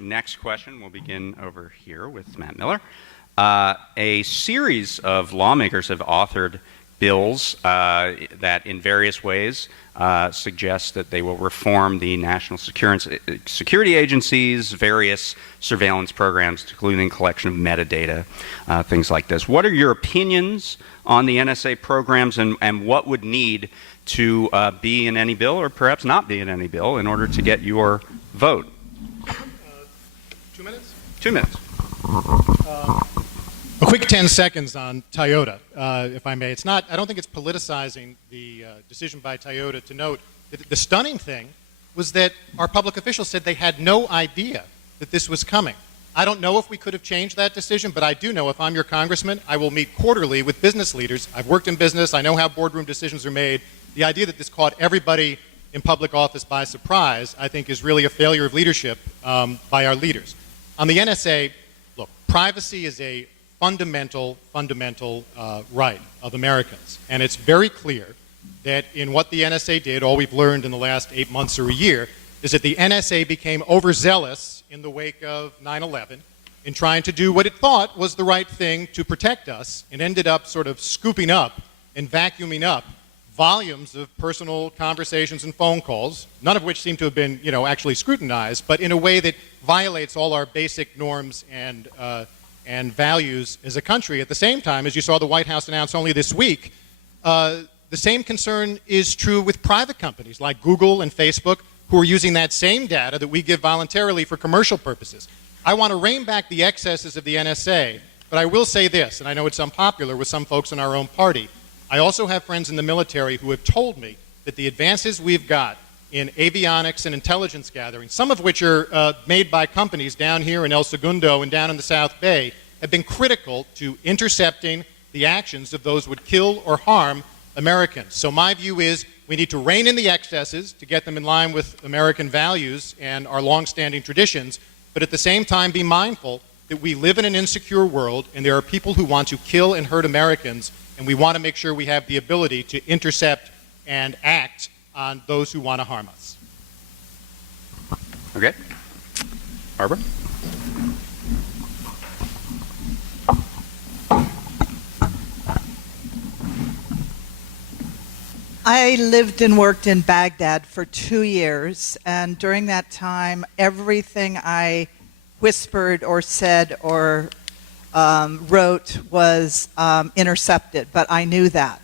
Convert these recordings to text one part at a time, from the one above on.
next question will begin over here with Matt Miller. A series of lawmakers have authored bills that in various ways suggest that they will reform the national security agencies, various surveillance programs, including collection of metadata, things like this. What are your opinions on the NSA programs, and what would need to be in any bill, or perhaps not be in any bill, in order to get your vote? 2 minutes? 2 minutes. A quick 10 seconds on Toyota, if I may. I don't think it's politicizing the decision by Toyota to note that the stunning thing was that our public officials said they had no idea that this was coming. I don't know if we could have changed that decision, but I do know if I'm your congressman, I will meet quarterly with business leaders. I've worked in business. I know how boardroom decisions are made. The idea that this caught everybody in public office by surprise, I think, is really a failure of leadership by our leaders. On the NSA, look, privacy is a fundamental right of Americans. And it's very clear that in what the NSA did, all we've learned in the last 8 months or a year, is that the NSA became overzealous in the wake of 9/11 in trying to do what it thought was the right thing to protect us, and ended up sort of scooping up and vacuuming up volumes of personal conversations and phone calls, none of which seem to have been, actually scrutinized, but in a way that violates all our basic norms and values as a country. At the same time, as you saw the White House announce only this week, the same concern is true with private companies like Google and Facebook, who are using that same data that we give voluntarily for commercial purposes. I want to rein back the excesses of the NSA, but I will say this, and I know it's unpopular with some folks in our own party. I also have friends in the military who have told me that the advances we've got in avionics and intelligence gathering, some of which are made by companies down here in El Segundo and down in the South Bay, have been critical to intercepting the actions of those who would kill or harm Americans. So my view is we need to rein in the excesses to get them in line with American values and our long-standing traditions, but at the same time be mindful that we live in an insecure world and there are people who want to kill and hurt Americans, and we want to make sure we have the ability to intercept and act on those who want to harm us. Okay. Barbara? I lived and worked in Baghdad for 2 years, and during that time, everything I whispered or said or wrote was intercepted, but I knew that.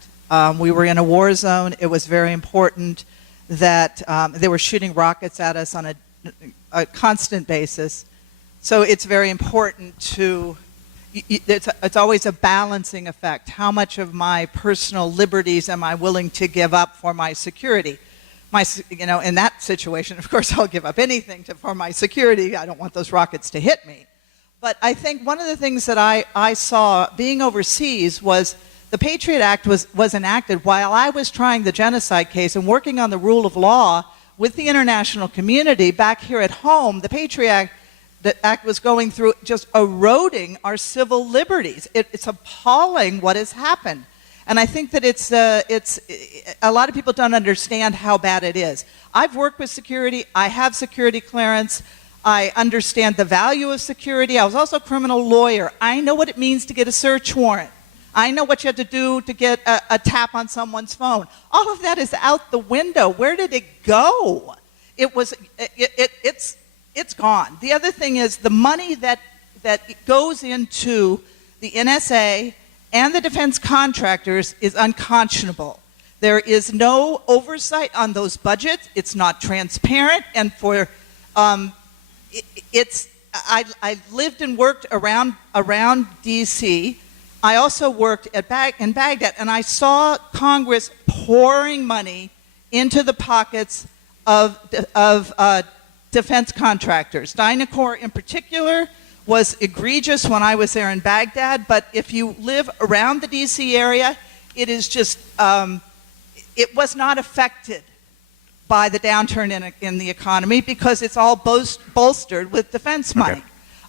We were in a war zone. It was very important that they were shooting rockets at us on a constant basis. So it's very important to, it's always a balancing effect. How much of my personal liberties am I willing to give up for my security? In that situation, of course, I'll give up anything for my security. I don't want those rockets to hit me. But I think one of the things that I saw being overseas was the Patriot Act was enacted while I was trying the genocide case and working on the rule of law with the international community back here at home. The Patriot Act was going through just eroding our civil liberties. It's appalling what has happened. And I think that it's a lot of people don't understand how bad it is. I've worked with security. I have security clearance. I understand the value of security. I was also a criminal lawyer. I know what it means to get a search warrant. I know what you have to do to get a tap on someone's phone. All of that is out the window. Where did it go? It's gone. The other thing is the money that goes into the NSA and the defense contractors is unconscionable. There is no oversight on those budgets. It's not transparent, and I lived and worked around D.C. I also worked in Baghdad, and I saw Congress pouring money into the pockets of defense contractors. Dynacore in particular was egregious when I was there in Baghdad, but if you live around the D.C. area, it is just, it was not affected by the downturn in the economy because it's all bolstered with defense money.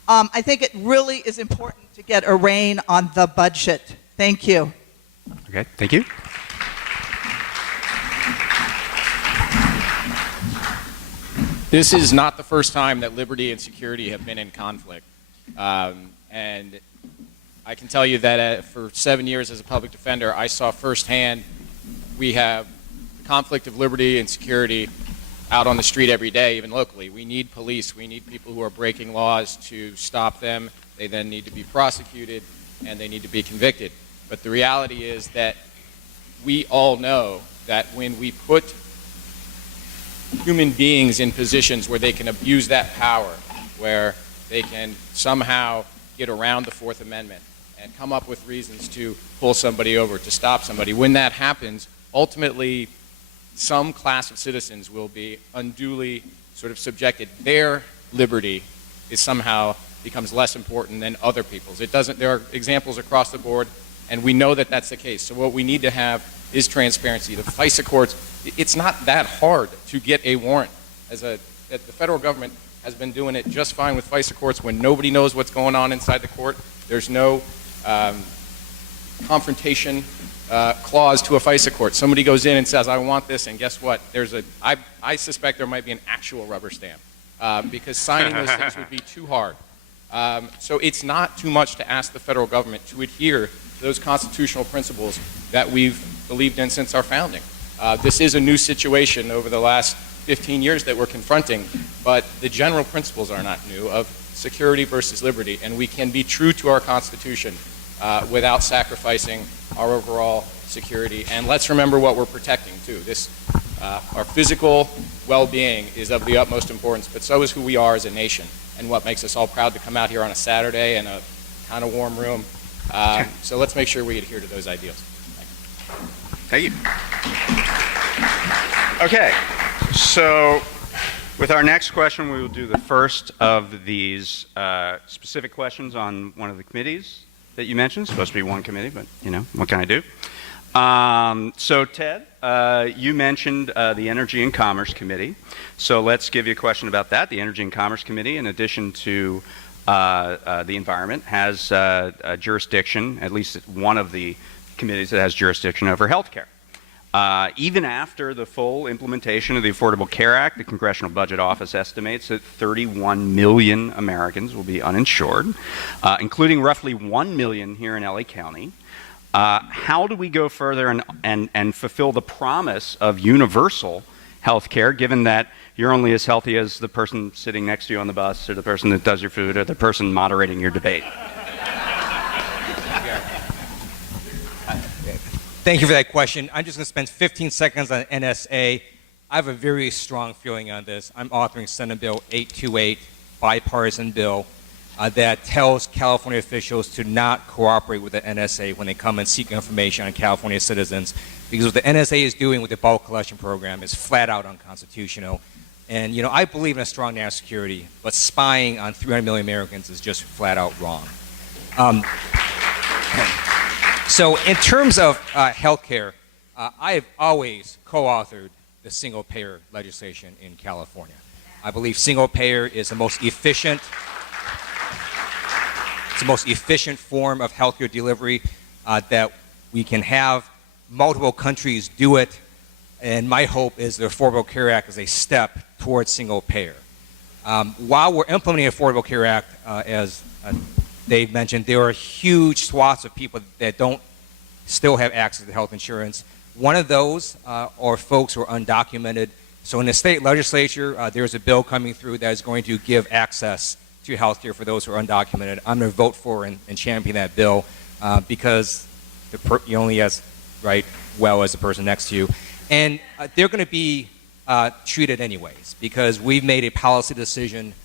Okay. I think it really is important to get a rein on the budget. Thank you. Okay, thank you. This is not the first time that liberty and security have been in conflict. And I can tell you that for 7 years as a public defender, I saw firsthand we have the conflict of liberty and security out on the street every day, even locally. We need police. We need people who are breaking laws to stop them. They then need to be prosecuted, and they need to be convicted. But the reality is that we all know that when we put human beings in positions where they can abuse that power, where they can somehow get around the Fourth Amendment and come up with reasons to pull somebody over, to stop somebody, when that happens, ultimately some class of citizens will be unduly sort of subjected. Their liberty is somehow becomes less important than other people's. It doesn't, there are examples across the board, and we know that that's the case. So what we need to have is transparency. The FISA courts, it's not that hard to get a warrant. The federal government has been doing it just fine with FISA courts when nobody knows what's going on inside the court. There's no confrontation clause to a FISA court. Somebody goes in and says, I want this, and guess what? I suspect there might be an actual rubber stamp because signing those things would be too hard. So it's not too much to ask the federal government to adhere to those constitutional principles that we've believed in since our founding. This is a new situation over the last 15 years that we're confronting, but the general principles are not new of security versus liberty, and we can be true to our Constitution without sacrificing our overall security. And let's remember what we're protecting, too. Our physical well-being is of the utmost importance, but so is who we are as a nation and what makes us all proud to come out here on a Saturday in a kind of warm room. So let's make sure we adhere to those ideals. Thank you. Okay, so with our next question, we will do the first of these specific questions on one of the committees that you mentioned. It's supposed to be one committee, but you know, what can I do? So Ted, you mentioned the Energy and Commerce Committee. So let's give you a question about that. The Energy and Commerce Committee, in addition to the environment, has a jurisdiction, at least one of the committees that has jurisdiction over healthcare. Even after the full implementation of the Affordable Care Act, the Congressional Budget Office estimates that 31 million Americans will be uninsured, including roughly 1 million here in LA County. How do we go further and fulfill the promise of universal health care, given that you're only as healthy as the person sitting next to you on the bus, or the person that does your food, or the person moderating your debate? Thank you for that question. I'm just going to spend 15 seconds on NSA. I have a very strong feeling on this. I'm authoring Senate Bill 828, bipartisan bill, that tells California officials to not cooperate with the NSA when they come and seek information on California citizens, because what the NSA is doing with the bulk collection program is flat out unconstitutional. And, you know, I believe in a strong national security, but spying on 300 million Americans is just flat out wrong. So in terms of health care, I have always co-authored the single-payer legislation in California. I believe single-payer is the most efficient form of healthcare delivery that we can have. Multiple countries do it, and my hope is the Affordable Care Act is a step towards single-payer. While we're implementing the Affordable Care Act, as Dave mentioned, there are huge swaths of people that don't still have access to health insurance. One of those are folks who are undocumented. So in the state legislature, there's a bill coming through that is going to give access to health care for those who are undocumented. I'm going to vote for and champion that bill because you only as well as the person next to you. And they're going to be treated anyways, because we've made a policy decision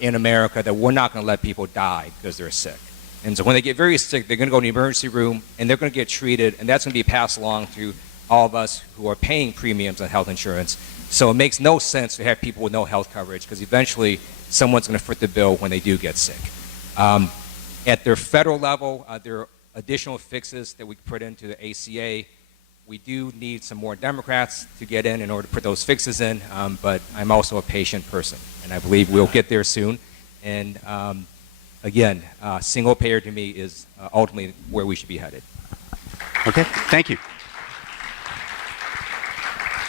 in America that we're not going to let people die because they're sick. And so when they get very sick, they're going to go to the emergency room and they're going to get treated, and that's going to be passed along to all of us who are paying premiums on health insurance. So it makes no sense to have people with no health coverage, because eventually someone's going to foot the bill when they do get sick. At their federal level, there are additional fixes that we put into the ACA. We do need some more Democrats to get in order to put those fixes in, but I'm also a patient person, and I believe we'll get there soon. And again, single payer to me is ultimately where we should be headed. Okay, thank you.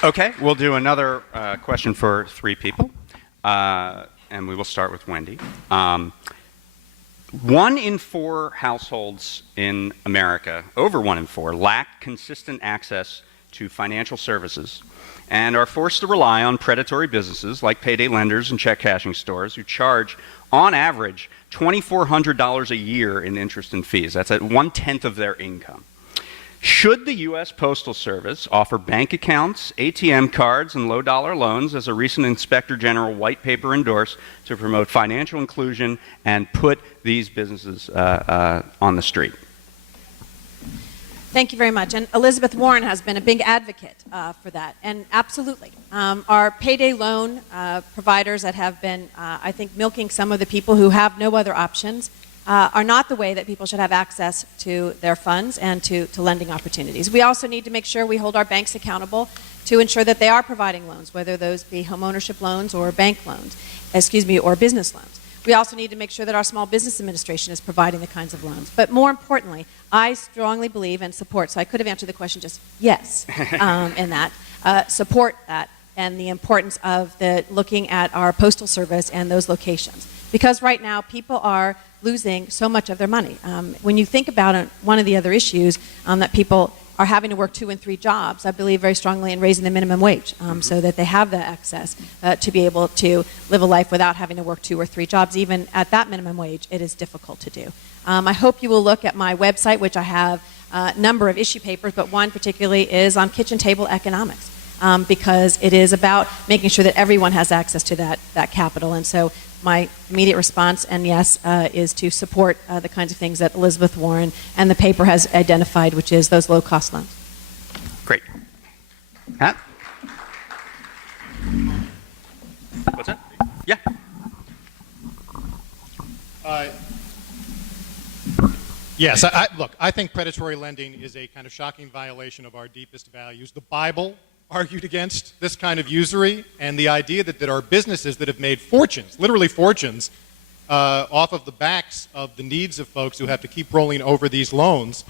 Okay, we'll do another question for three people. and we will start with Wendy. 1 in 4 households in America, over 1 in 4, lack consistent access to financial services and are forced to rely on predatory businesses like payday lenders and check cashing stores who charge, on average, $2,400 a year in interest and fees. That's at 1/10 of their income. Should the U.S. Postal Service offer bank accounts, ATM cards, and low-dollar loans, as a recent Inspector General white paper endorsed, to promote financial inclusion and put these businesses on the street? Thank you very much. And Elizabeth Warren has been a big advocate for that. And absolutely. Our payday loan providers that have been, I think, milking some of the people who have no other options are not the way that people should have access to their funds and to lending opportunities. We also need to make sure we hold our banks accountable to ensure that they are providing loans, whether those be home ownership loans or bank loans, or business loans. We also need to make sure that our Small Business Administration is providing the kinds of loans. But more importantly, I strongly believe and support, so I could have answered the question just yes in that, support that and the importance of looking at our Postal Service and those locations. Because right now, people are losing so much of their money. When you think about it, one of the other issues that people are having to work 2 and 3 jobs, I believe very strongly in raising the minimum wage so that they have the access to be able to live a life without having to work 2 or 3 jobs. Even at that minimum wage, it is difficult to do. I hope you will look at my website, which I have a number of issue papers, but one particularly is on kitchen table economics. Because it is about making sure that everyone has access to that capital. And so my immediate response, and yes, is to support the kinds of things that Elizabeth Warren and the paper has identified, which is those low-cost loans. Great. Pat? What's that? Yeah. Yes, look, I think predatory lending is a kind of shocking violation of our deepest values. The Bible argued against this kind of usury, and the idea that there are businesses that have made fortunes, literally fortunes, off of the backs of the needs of folks who have to keep rolling over these loans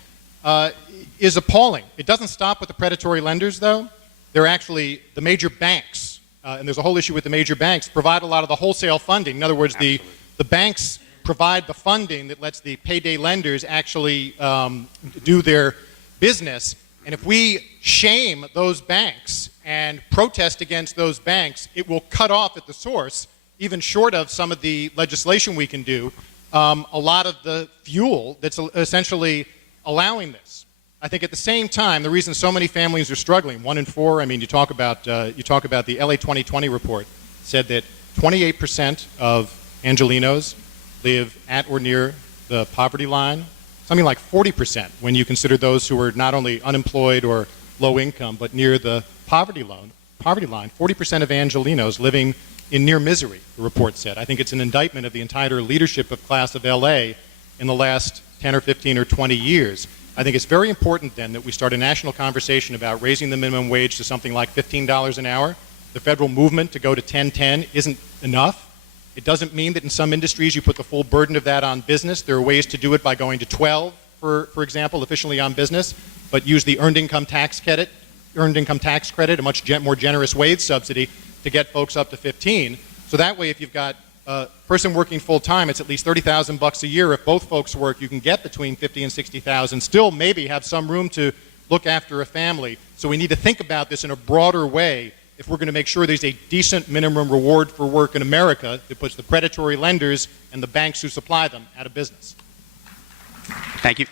is appalling. It doesn't stop with the predatory lenders, though. They're actually the major banks, and there's a whole issue with the major banks, provide a lot of the wholesale funding. In other words, the banks provide the funding that lets the payday lenders actually do their business. And if we shame those banks and protest against those banks, it will cut off at the source, even short of some of the legislation we can do, a lot of the fuel that's essentially allowing this. I think at the same time, the reason so many families are struggling, 1 in 4, I mean, you talk about the LA 2020 report, said that 28% of Angelenos live at or near the poverty line. Something like 40% when you consider those who are not only unemployed or low income, but near the poverty line. 40% of Angelenos living in near misery, the report said. I think it's an indictment of the entire leadership of class of LA in the last 10 or 15 or 20 years. I think it's very important then that we start a national conversation about raising the minimum wage to something like $15 an hour. The federal movement to go to 10.10 isn't enough. It doesn't mean that in some industries you put the full burden of that on business. There are ways to do it by going to 12, for example, officially on business, but use the earned income tax credit, a much more generous wage subsidy to get folks up to 15. So that way, if you've got a person working full time, it's at least $30,000 a year. If both folks work, you can get between $50,000 and $60,000. Still, maybe have some room to look after a family. So we need to think about this in a broader way if we're going to make sure there's a decent minimum reward for work in America that puts the predatory lenders and the banks who supply them out of business. Thank you.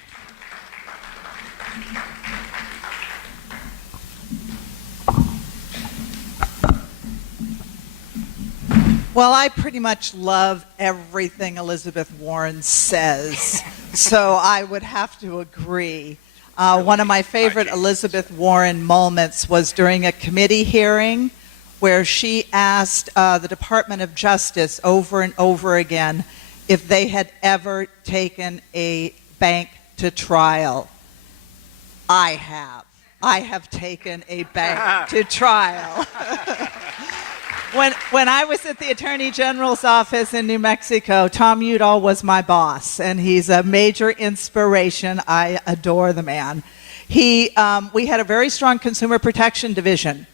Well, I pretty much love everything Elizabeth Warren says, so I would have to agree. One of my favorite Elizabeth Warren moments was during a committee hearing where she asked the Department of Justice over and over again if they had ever taken a bank to trial. I have. I have taken a bank to trial. When I was at the Attorney General's office in New Mexico, Tom Udall was my boss, and he's a major inspiration. I adore the man. We had a very strong consumer protection division,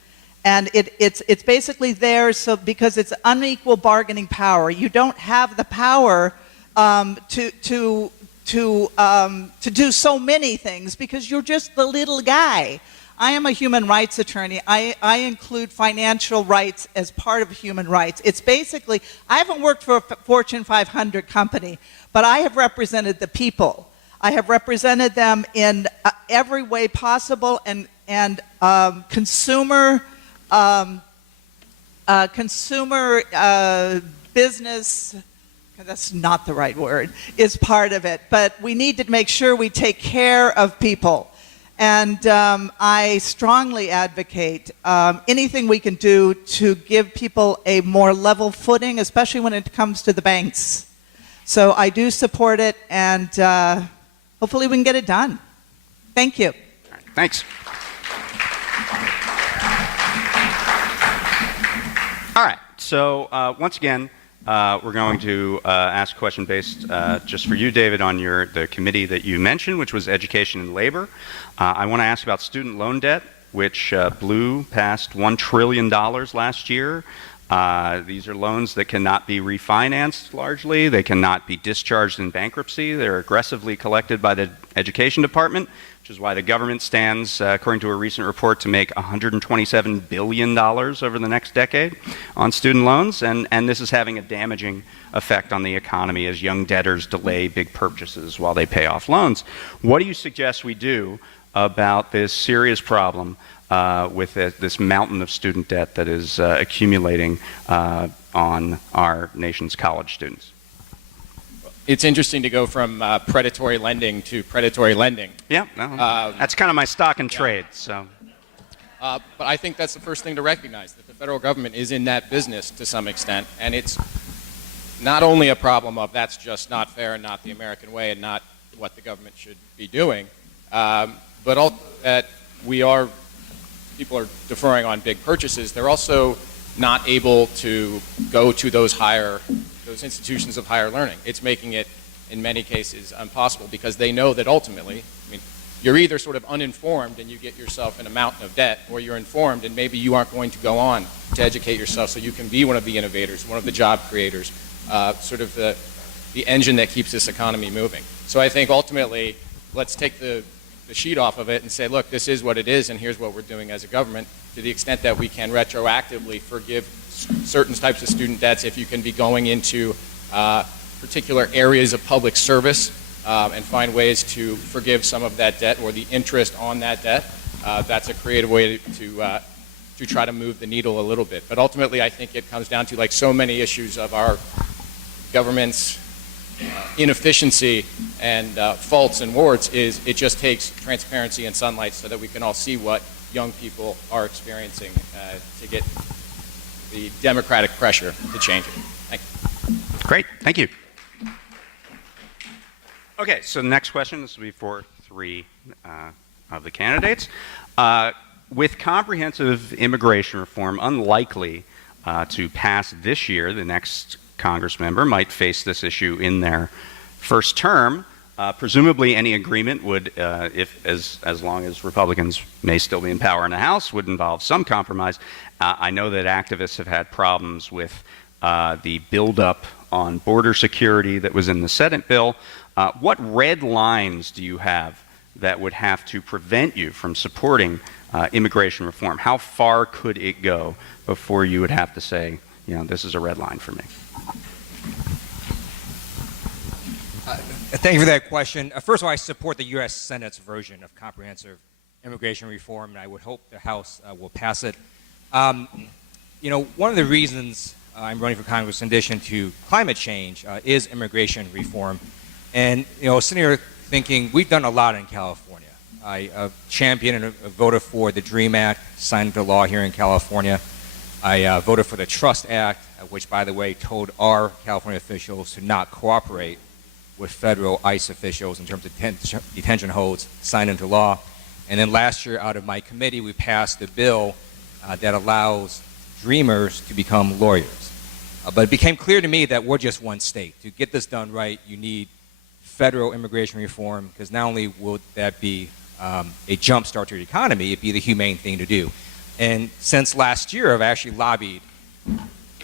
And it's basically there so because it's unequal bargaining power. You don't have the power to do so many things because you're just the little guy. I am a human rights attorney. I include financial rights as part of human rights. It's basically, I haven't worked for a Fortune 500 company, but I have represented the people. I have represented them in every way possible, and consumer business, that's not the right word, is part of it. But we need to make sure we take care of people. And I strongly advocate anything we can do to give people a more level footing, especially when it comes to the banks. So I do support it, and hopefully we can get it done. Thank you. Thanks. All right. So once again, we're going to ask a question based just for you, David, on the committee that you mentioned, which was Education and Labor. I want to ask about student loan debt, which blew past $1 trillion last year. These are loans that cannot be refinanced largely. They cannot be discharged in bankruptcy. They're aggressively collected by the Education Department, which is why the government stands, according to a recent report, to make $127 billion over the next decade on student loans. And this is having a damaging effect on the economy as young debtors delay big purchases while they pay off loans. What do you suggest we do about this serious problem with this mountain of student debt that is accumulating on our nation's college students? It's interesting to go from predatory lending to predatory lending. Yeah, no, that's kind of my stock and trade. So, but I think that's the first thing to recognize, that the federal government is in that business to some extent, and it's not only a problem of that's just not fair and not the American way and not what the government should be doing, but also that people are deferring on big purchases. They're also not able to go to those institutions of higher learning. It's making it, in many cases, impossible because they know that ultimately, I mean, you're either sort of uninformed and you get yourself in a mountain of debt, or you're informed and maybe you aren't going to go on to educate yourself so you can be one of the innovators, one of the job creators, sort of the engine that keeps this economy moving. So I think ultimately, let's take the sheet off of it and say, look, this is what it is, and here's what we're doing as a government, to the extent that we can retroactively forgive certain types of student debts if you can be going into particular areas of public service and find ways to forgive some of that debt or the interest on that debt. That's a creative way to try to move the needle a little bit. But ultimately, I think it comes down to, like so many issues of our government's inefficiency and faults and warts, is it just takes transparency and sunlight so that we can all see what young people are experiencing to get the democratic pressure to change it. Thank you. Great, thank you. Okay, so the next question, this will be for three of the candidates. With comprehensive immigration reform unlikely to pass this year, the next Congress member might face this issue in their first term. Presumably any agreement would, as long as Republicans may still be in power in the House, would involve some compromise. I know that activists have had problems with the buildup on border security that was in the Senate bill. What red lines do you have that would have to prevent you from supporting immigration reform? How far could it go before you would have to say, you know, this is a red line for me? Thank you for that question. First of all, I support the U.S. Senate's version of comprehensive immigration reform, and I would hope the House will pass it. You know, one of the reasons I'm running for Congress in addition to climate change is immigration reform. And, you know, sitting here thinking, we've done a lot in California. I championed and voted for the DREAM Act, signed into law here in California. I voted for the Trust Act, which, by the way, told our California officials to not cooperate with federal ICE officials in terms of detention holds, signed into law. And then last year, out of my committee, we passed a bill that allows dreamers to become lawyers. But it became clear to me that we're just one state. To get this done right, you need federal immigration reform, because not only will that be a jump start to the economy, it'd be the humane thing to do. And since last year, I've actually lobbied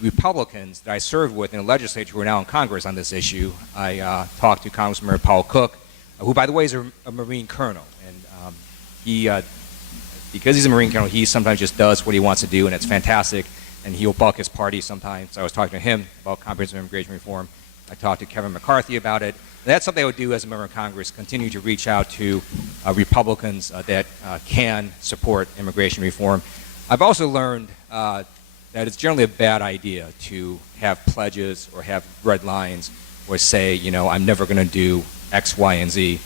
Republicans that I served with in the legislature who are now in Congress on this issue. I talked to Congressman Paul Cook, who, by the way, is a Marine colonel. And he, because he's a Marine colonel, he sometimes just does what he wants to do, and it's fantastic. And he'll buck his party sometimes. So I was talking to him about comprehensive immigration reform. I talked to Kevin McCarthy about it. And that's something I would do as a member of Congress, continue to reach out to Republicans that can support immigration reform. I've also learned that it's generally a bad idea to have pledges or have red lines or say, you know, I'm never going to do X, Y, and Z.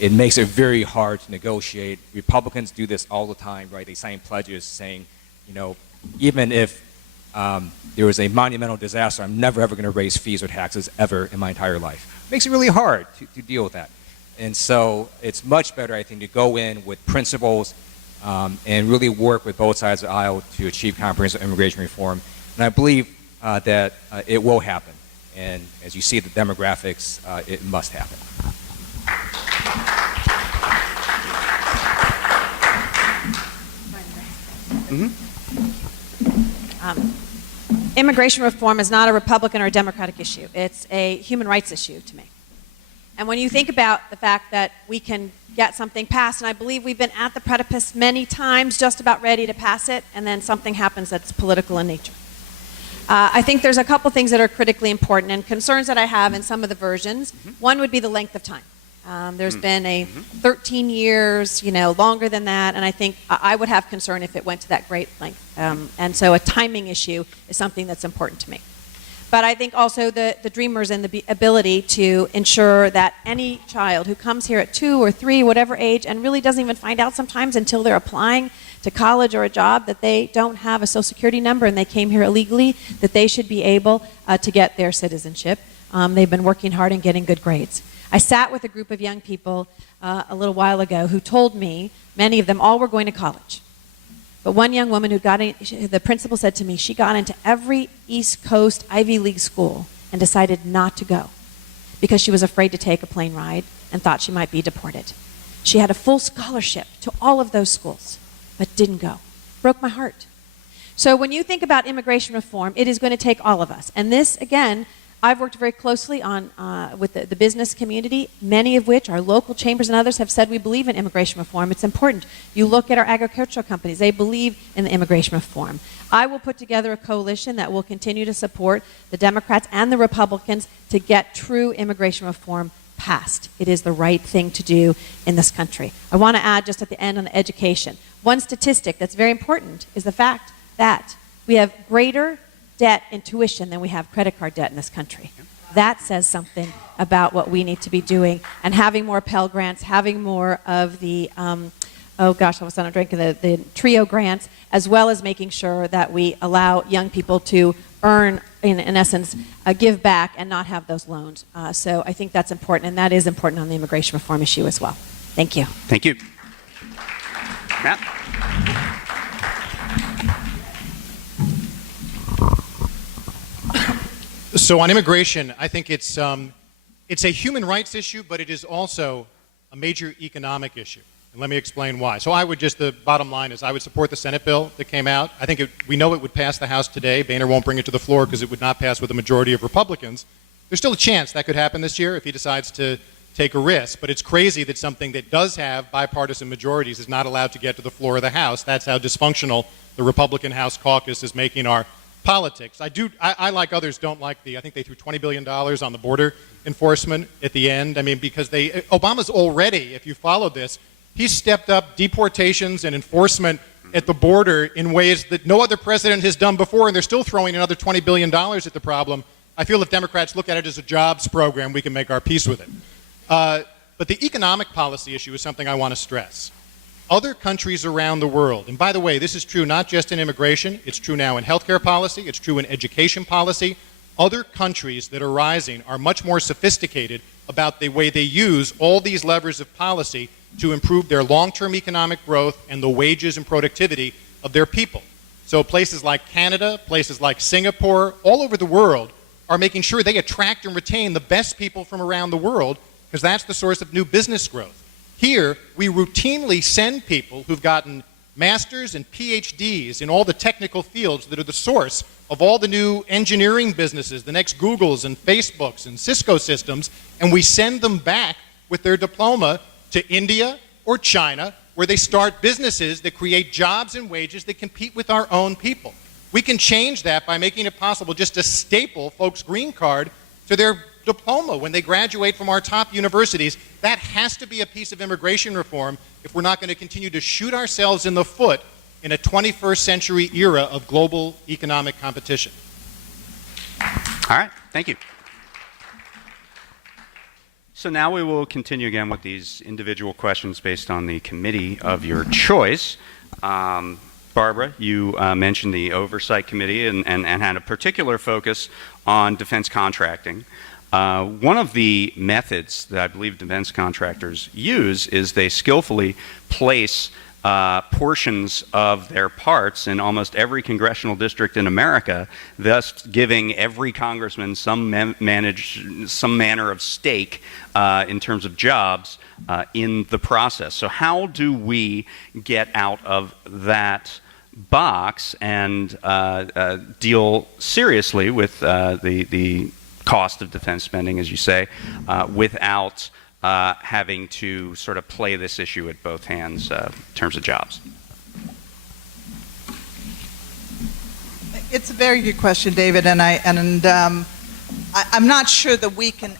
It makes it very hard to negotiate. Republicans do this all the time, right? They sign pledges saying, you know, even if there was a monumental disaster, I'm never ever going to raise fees or taxes ever in my entire life. It makes it really hard to deal with that. And so it's much better, I think, to go in with principles and really work with both sides of the aisle to achieve comprehensive immigration reform. And I believe that it will happen. And as you see the demographics, it must happen. Immigration reform is not a Republican or a Democratic issue. It's a human rights issue to me. And when you think about the fact that we can get something passed, and I believe we've been at the precipice many times, just about ready to pass it, and then something happens that's political in nature. I think there's a couple things that are critically important and concerns that I have in some of the versions. One would be the length of time. There's been a 13 years, you know, longer than that, and I think I would have concern if it went to that great length. And so a timing issue is something that's important to me. But I think also the dreamers and the ability to ensure that any child who comes here at 2 or 3, whatever age, and really doesn't even find out sometimes until they're applying to college or a job that they don't have a Social Security number and they came here illegally, that they should be able to get their citizenship. They've been working hard and getting good grades. I sat with a group of young people a little while ago who told me, many of them all were going to college. But one young woman who got in, the principal said to me, she got into every East Coast Ivy League school and decided not to go because she was afraid to take a plane ride and thought she might be deported. She had a full scholarship to all of those schools, but didn't go. Broke my heart. So when you think about immigration reform, it is going to take all of us. And this, again, I've worked very closely on with the business community, many of which our local chambers and others have said we believe in immigration reform. It's important. You look at our agricultural companies, they believe in the immigration reform. I will put together a coalition that will continue to support the Democrats and the Republicans to get true immigration reform passed. It is the right thing to do in this country. I want to add just at the end on the education. One statistic that's very important is the fact that we have greater debt and tuition than we have credit card debt in this country. That says something about what we need to be doing, and having more Pell Grants, having more of the, oh gosh, all of a sudden I'm drinking the TRIO grants, as well as making sure that we allow young people to earn, in essence, give back and not have those loans. So I think that's important, and that is important on the immigration reform issue as well. Thank you. Thank you. Matt? So on immigration, I think it's a human rights issue, but it is also a major economic issue. And let me explain why. So the bottom line is I would support the Senate bill that came out. I think we know it would pass the House today. Boehner won't bring it to the floor because it would not pass with a majority of Republicans. There's still a chance that could happen this year if he decides to take a risk. But it's crazy that something that does have bipartisan majorities is not allowed to get to the floor of the House. That's how dysfunctional the Republican House caucus is making our politics. I like others don't like I think they threw $20 billion on the border enforcement at the end. I mean, because Obama's already, if you followed this, he's stepped up deportations and enforcement at the border in ways that no other president has done before, and they're still throwing another $20 billion at the problem. I feel if Democrats look at it as a jobs program, we can make our peace with it. But the economic policy issue is something I want to stress. Other countries around the world, and by the way, this is true not just in immigration, it's true now in healthcare policy, it's true in education policy. Other countries that are rising are much more sophisticated about the way they use all these levers of policy to improve their long-term economic growth and the wages and productivity of their people. So places like Canada, places like Singapore, all over the world are making sure they attract and retain the best people from around the world because that's the source of new business growth. Here, we routinely send people who've gotten masters and PhDs in all the technical fields that are the source of all the new engineering businesses, the next Googles and Facebooks and Cisco systems, and we send them back with their diploma to India or China, where they start businesses that create jobs and wages that compete with our own people. We can change that by making it possible just to staple folks' green card to their diploma when they graduate from our top universities. That has to be a piece of immigration reform if we're not going to continue to shoot ourselves in the foot in a 21st century era of global economic competition. All right, thank you. So now we will continue again with these individual questions based on the committee of your choice. Barbara, you mentioned the Oversight Committee and had a particular focus on defense contracting. One of the methods that I believe defense contractors use is they skillfully place portions of their parts in almost every congressional district in America, thus giving every congressman some manner of stake in terms of jobs in the process. So how do we get out of that box and deal seriously with the cost of defense spending, as you say, without having to sort of play this issue at both hands in terms of jobs? It's a very good question, David, and I'm not sure that we can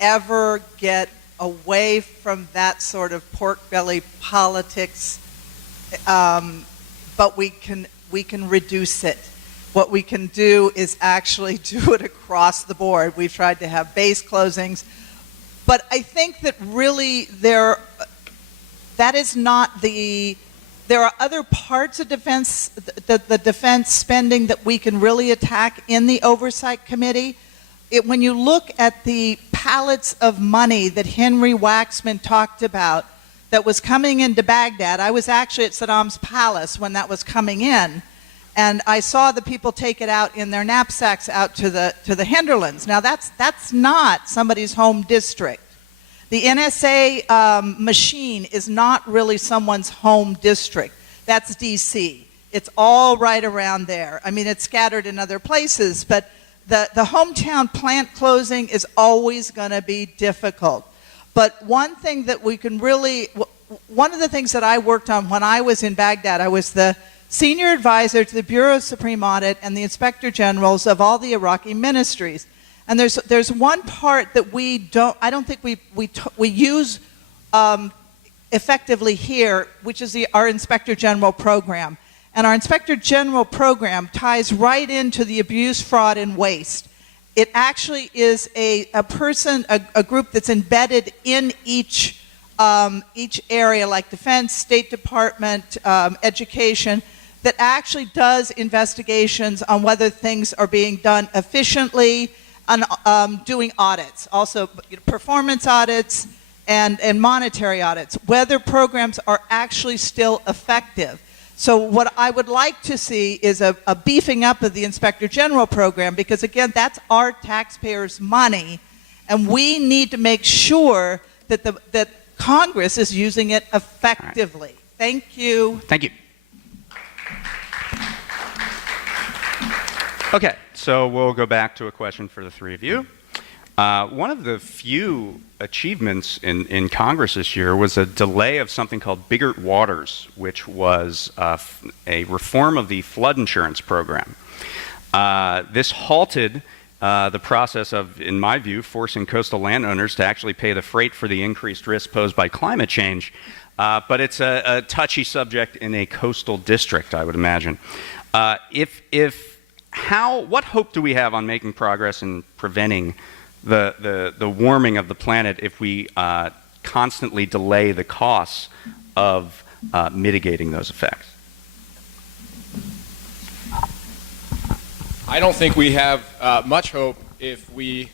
ever get away from that sort of pork belly politics, but we can reduce it. What we can do is actually do it across the board. We've tried to have base closings. But I think that really there are other parts of defense, the defense spending that we can really attack in the Oversight Committee. When you look at the pallets of money that Henry Waxman talked about that was coming into Baghdad, I was actually at Saddam's palace when that was coming in, and I saw the people take it out in their knapsacks out to the hinterlands. Now that's not somebody's home district. The NSA machine is not really someone's home district. That's DC. It's all right around there. I mean, it's scattered in other places, but the hometown plant closing is always going to be difficult. But one thing that we can really, one of the things that I worked on when I was in Baghdad, I was the senior advisor to the Bureau of Supreme Audit and the Inspector Generals of all the Iraqi ministries. And there's one part that I don't think we use effectively here, which is our Inspector General program. And our Inspector General program ties right into the abuse, fraud, and waste. It actually is a group that's embedded in each area, like defense, State Department, education, that actually does investigations on whether things are being done efficiently, on doing audits, also performance audits and monetary audits, whether programs are actually still effective. So what I would like to see is a beefing up of the Inspector General program, because again, that's our taxpayers' money, and we need to make sure that Congress is using it effectively. Right. Thank you. Thank you. Okay, so we'll go back to a question for the three of you. One of the few achievements in Congress this year was a delay of something called Biggert Waters, which was a reform of the flood insurance program. This halted the process of, in my view, forcing coastal landowners to actually pay the freight for the increased risk posed by climate change. But it's a touchy subject in a coastal district, I would imagine. What hope do we have on making progress in preventing the warming of the planet if we constantly delay the costs of mitigating those effects? I don't think we have much hope if we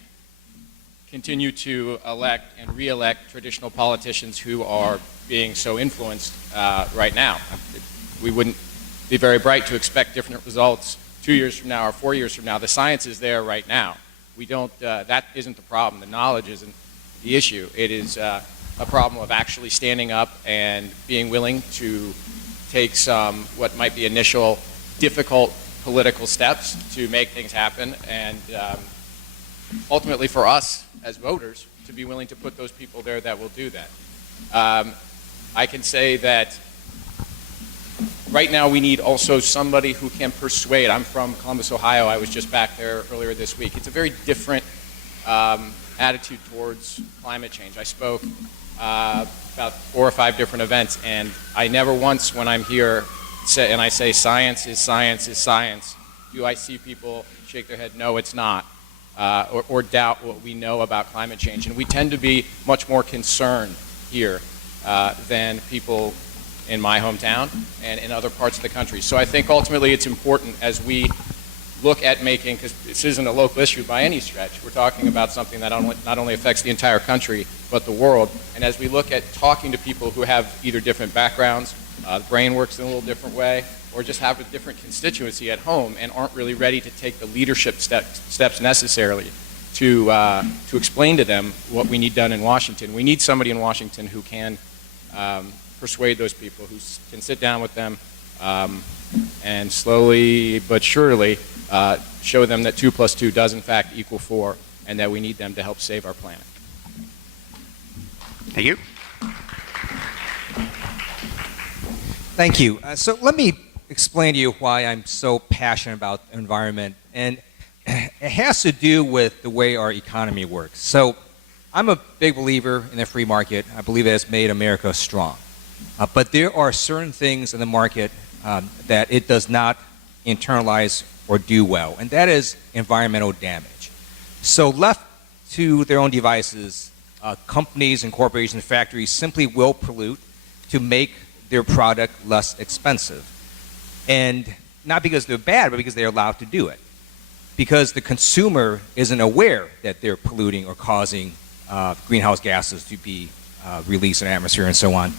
continue to elect and re-elect traditional politicians who are being so influenced right now. We wouldn't be very bright to expect different results 2 years from now or 4 years from now. The science is there right now. We don't, that isn't the problem. The knowledge isn't the issue. It is a problem of actually standing up and being willing to take some what might be initial difficult political steps to make things happen, and ultimately for us as voters to be willing to put those people there that will do that. I can say that right now we need also somebody who can persuade. I'm from Columbus, Ohio. I was just back there earlier this week. It's a very different attitude towards climate change. I spoke about 4 or 5 different events, and I never once, when I'm here and I say science is science is science, do I see people shake their head, no, it's not, or doubt what we know about climate change. And we tend to be much more concerned here than people in my hometown and in other parts of the country. So I think ultimately it's important as we look at making, because this isn't a local issue by any stretch, we're talking about something that not only affects the entire country, but the world. And as we look at talking to people who have either different backgrounds, the brain works in a little different way, or just have a different constituency at home and aren't really ready to take the leadership steps necessarily to explain to them what we need done in Washington. We need somebody in Washington who can persuade those people, who can sit down with them and slowly but surely show them that 2 + 2 does in fact equal 4, and that we need them to help save our planet. Thank you. Thank you. So let me explain to you why I'm so passionate about the environment, and it has to do with the way our economy works. So I'm a big believer in the free market. I believe it has made America strong. But there are certain things in the market that it does not internalize or do well, and that is environmental damage. So left to their own devices, companies and corporations and factories simply will pollute to make their product less expensive. And not because they're bad, but because they're allowed to do it. Because the consumer isn't aware that they're polluting or causing greenhouse gases to be released in the atmosphere and so on.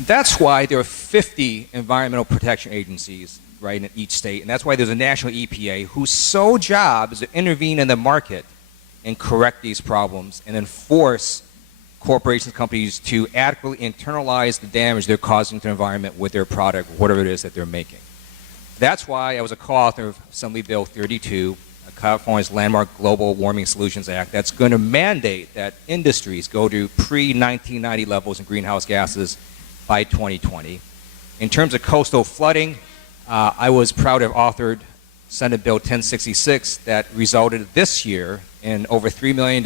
That's why there are 50 environmental protection agencies, right, in each state, and that's why there's a national EPA whose sole job is to intervene in the market and correct these problems and then force corporations, companies to adequately internalize the damage they're causing to the environment with their product, whatever it is that they're making. That's why I was a co-author of Assembly Bill 32, California's landmark Global Warming Solutions Act, that's going to mandate that industries go to pre-1990 levels in greenhouse gases by 2020. In terms of coastal flooding, I was proud to have authored Senate Bill 1066 that resulted this year in over $3 million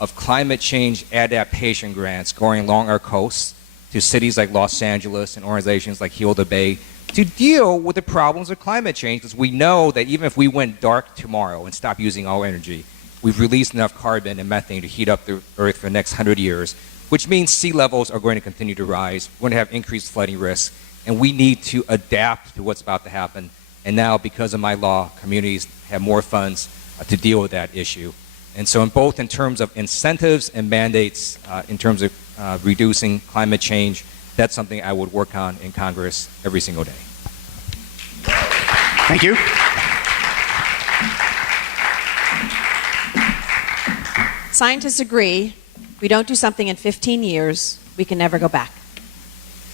of climate change adaptation grants going along our coasts to cities like Los Angeles and organizations like Heal the Bay to deal with the problems of climate change, because we know that even if we went dark tomorrow and stopped using all energy, we've released enough carbon and methane to heat up the Earth for the next 100 years, which means sea levels are going to continue to rise. We're going to have increased flooding risks, and we need to adapt to what's about to happen. And now, because of my law, communities have more funds to deal with that issue. And so in terms of incentives and mandates, in terms of reducing climate change, that's something I would work on in Congress every single day. Thank you. Scientists agree, we don't do something in 15 years, we can never go back.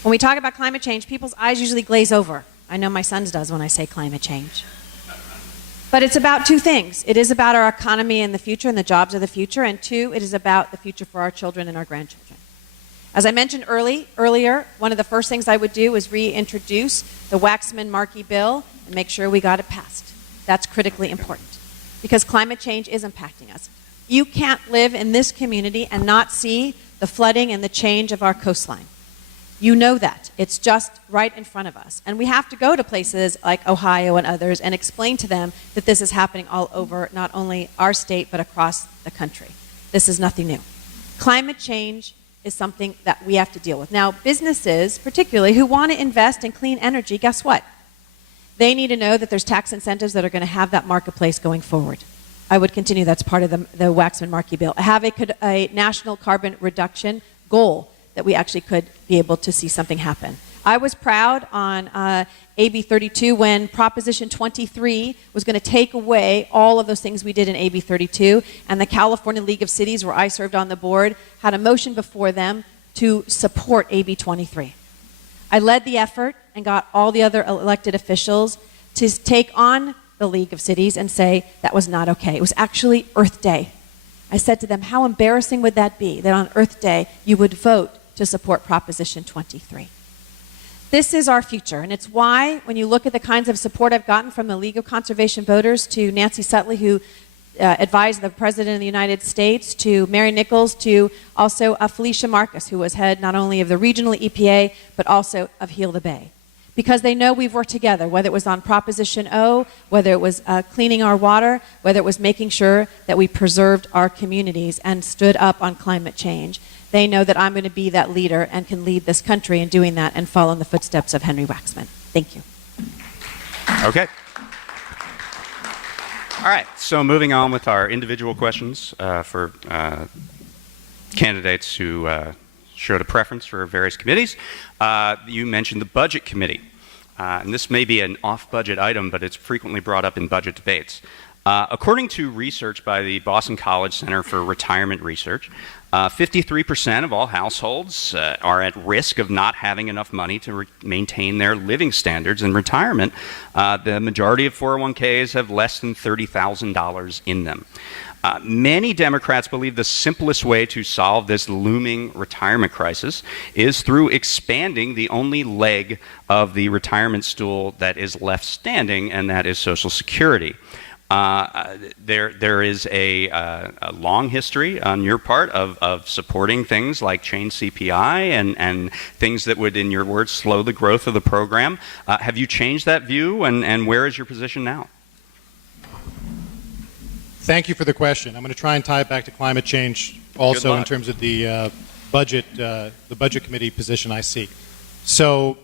When we talk about climate change, people's eyes usually glaze over. I know my son's does when I say climate change. But it's about 2 things. It is about our economy in the future and the jobs of the future, and 2, it is about the future for our children and our grandchildren. As I mentioned earlier, one of the first things I would do is reintroduce the Waxman-Markey bill and make sure we got it passed. That's critically important because climate change is impacting us. You can't live in this community and not see the flooding and the change of our coastline. You know that. It's just right in front of us. And we have to go to places like Ohio and others and explain to them that this is happening all over not only our state but across the country. This is nothing new. Climate change is something that we have to deal with. Now, businesses, particularly, who want to invest in clean energy, guess what? They need to know that there's tax incentives that are going to have that marketplace going forward. I would continue, that's part of the Waxman-Markey bill. Have a national carbon reduction goal that we actually could be able to see something happen. I was proud on AB 32 when Proposition 23 was going to take away all of those things we did in AB 32, and the California League of Cities, where I served on the board, had a motion before them to support AB 23. I led the effort, and got all the other elected officials to take on the League of Cities and say that was not okay. It was actually Earth Day. I said to them, how embarrassing would that be that on Earth Day you would vote to support Proposition 23? This is our future, and it's why when you look at the kinds of support I've gotten from the League of Conservation Voters to Nancy Sutley, who advised the President of the United States, to Mary Nichols, to also Felicia Marcus, who was head not only of the regional EPA, but also of Heal the Bay. Because they know we've worked together, whether it was on Proposition O, whether it was cleaning our water, whether it was making sure that we preserved our communities and stood up on climate change. They know that I'm going to be that leader and can lead this country in doing that and follow in the footsteps of Henry Waxman. Thank you. Okay. All right, so moving on with our individual questions for candidates who showed a preference for various committees. You mentioned the Budget Committee, and this may be an off-budget item, but it's frequently brought up in budget debates. According to research by the Boston College Center for Retirement Research, 53% of all households are at risk of not having enough money to maintain their living standards in retirement. The majority of 401ks have less than $30,000 in them. Many Democrats believe the simplest way to solve this looming retirement crisis is through expanding the only leg of the retirement stool that is left standing, and that is Social Security. There is a long history on your part of supporting things like change CPI and things that would, in your words, slow the growth of the program. Have you changed that view, and where is your position now? Thank you for the question. I'm going to try and tie it back to climate change also in terms of the budget committee position I seek. So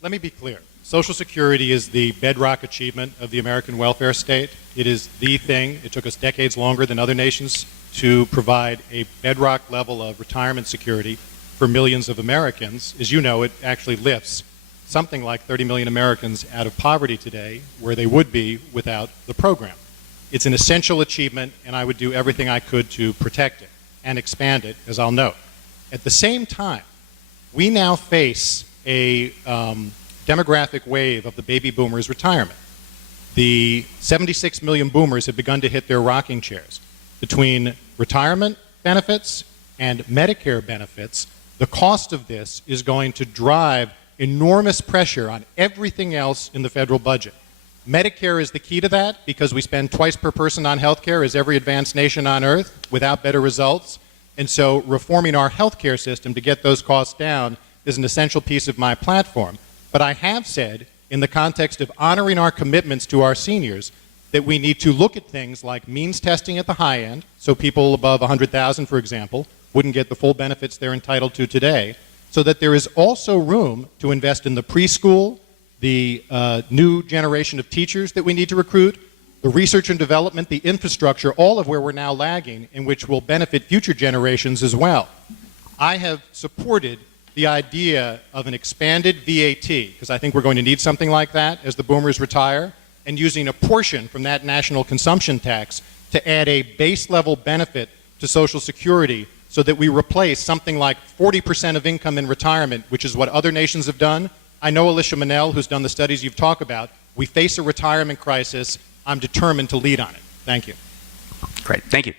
let me be clear. Social Security is the bedrock achievement of the American welfare state. It is the thing. It took us decades longer than other nations to provide a bedrock level of retirement security for millions of Americans. As you know, it actually lifts something like 30 million Americans out of poverty today, where they would be without the program. It's an essential achievement, and I would do everything I could to protect it and expand it, as I'll note. At the same time, we now face a demographic wave of the baby boomers' retirement. The 76 million boomers have begun to hit their rocking chairs. Between retirement benefits and Medicare benefits, the cost of this is going to drive enormous pressure on everything else in the federal budget. Medicare is the key to that because we spend twice per person on health care as every advanced nation on earth without better results. And so reforming our health care system to get those costs down is an essential piece of my platform. But I have said, in the context of honoring our commitments to our seniors, that we need to look at things like means testing at the high end, so people above 100,000, for example, wouldn't get the full benefits they're entitled to today, so that there is also room to invest in the preschool, the new generation of teachers that we need to recruit, the research and development, the infrastructure, all of where we're now lagging, and which will benefit future generations as well. I have supported the idea of an expanded VAT, because I think we're going to need something like that as the boomers retire, and using a portion from that national consumption tax to add a base level benefit to Social Security so that we replace something like 40% of income in retirement, which is what other nations have done. I know Alicia Manel, who's done the studies you've talked about. We face a retirement crisis. I'm determined to lead on it. Thank you. Great. Thank you.